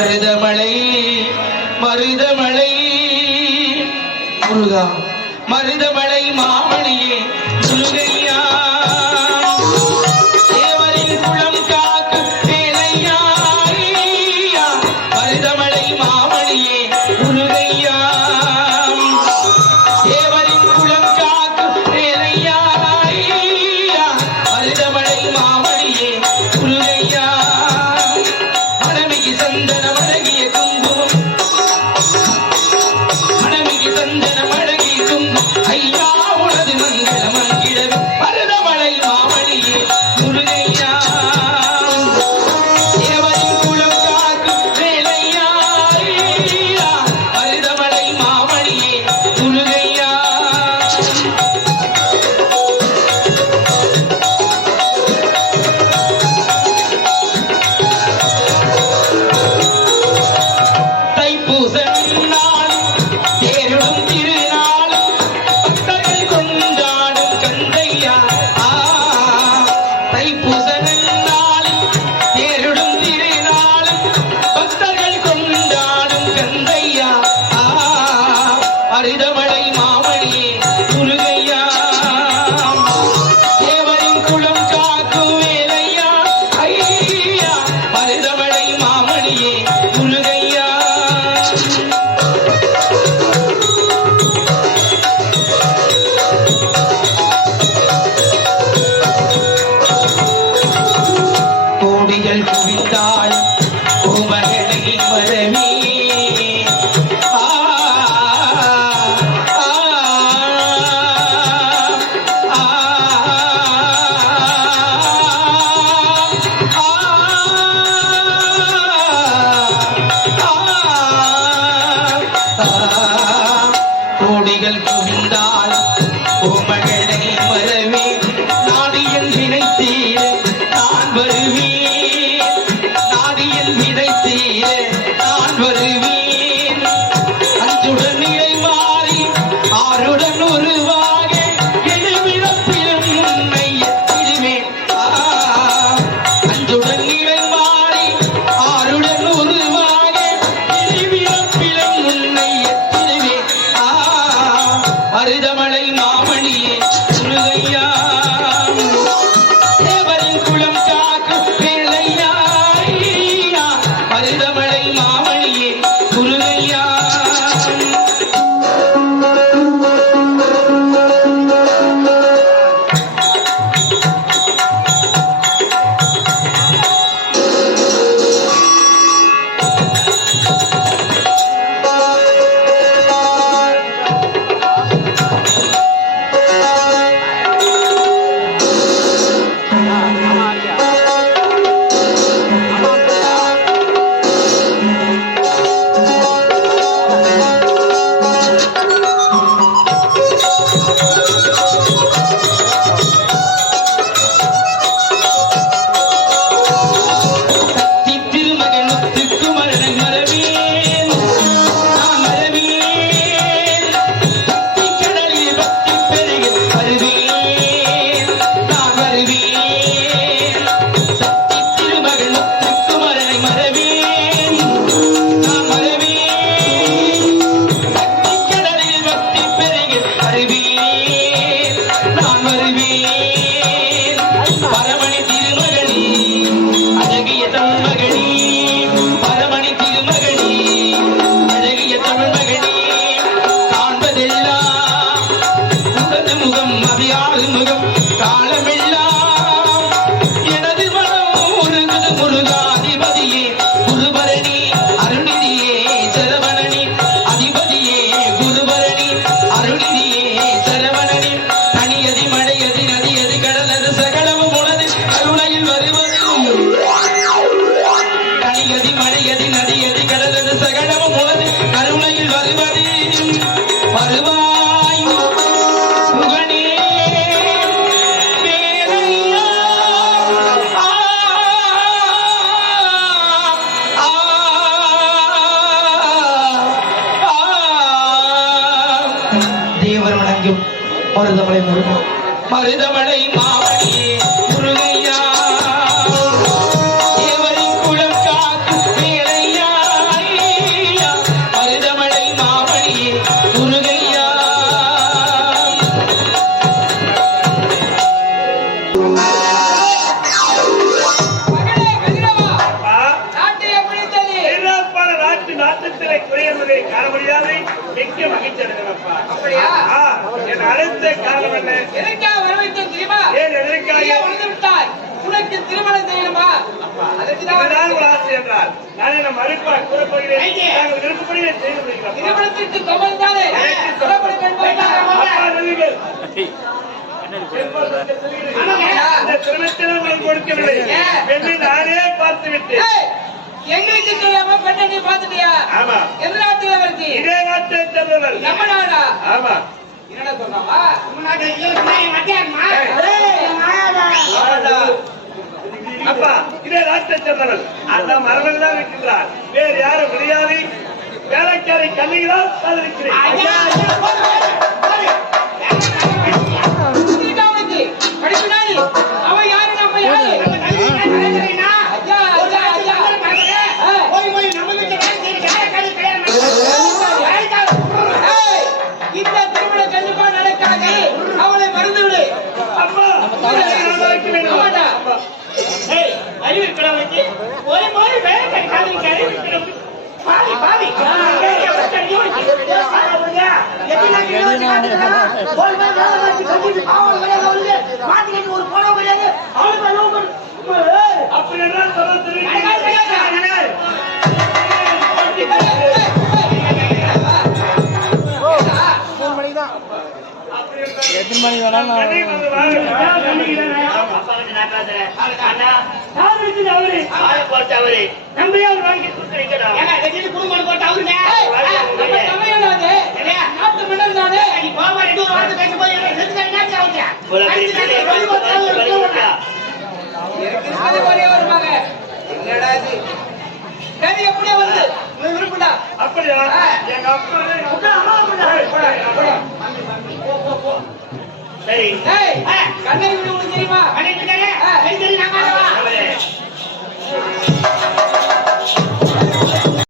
மருதமலை மருதமலை முருகா மருதமலை மாமணியே yeah. மருதமலை முருகன். மருதமலை மா குறை என்பதை காண முடியாது மிக்க மகிழ்ச்சி அடைகிறப்பா அப்படியா? என் அழைத்த காரணம் என்ன? எதற்காக வரவைத்தோம் தெரியுமா? ஏன் எதற்காக? நீயே வளர்ந்து விட்டாய் உனக்கு திருமணம் செய்யணுமா? ஆசை என்றால் நான் மறுப்பா கூறப்போகிறேன். நாங்கள் விருப்பப்படியே செய்து முடிகிறோம் திருமணத்திற்கு திருமணத்தில் கொடுக்கவில்லை? பெண்ணை நானே பார்த்து விட்டேன் எங்களுக்கு தெரியாம பெண்ணை நீ பாத்துட்டியா ஆமா எந்த நாட்டுல வருது இதே அப்பா இதே நாட்டை சேர்ந்தவர் அந்த மரணம் தான் இருக்கின்றார். வேறு யாரும் கிடையாது. வேலைக்காரை கல்லிகளால் காதலிக்கிறேன். அப்படி என்றால் சொல்ல தெரியும் எத்தனை மணி வேணாலும் நான் நம்ம நாட்டு மன்னர் தானே ஒரே என்னடா இது? சரி எப்படியே வந்து அப்படியா? எங்க அப்பா சரி. ஏய் கண்ணை விடு உனக்கு தெரியுமா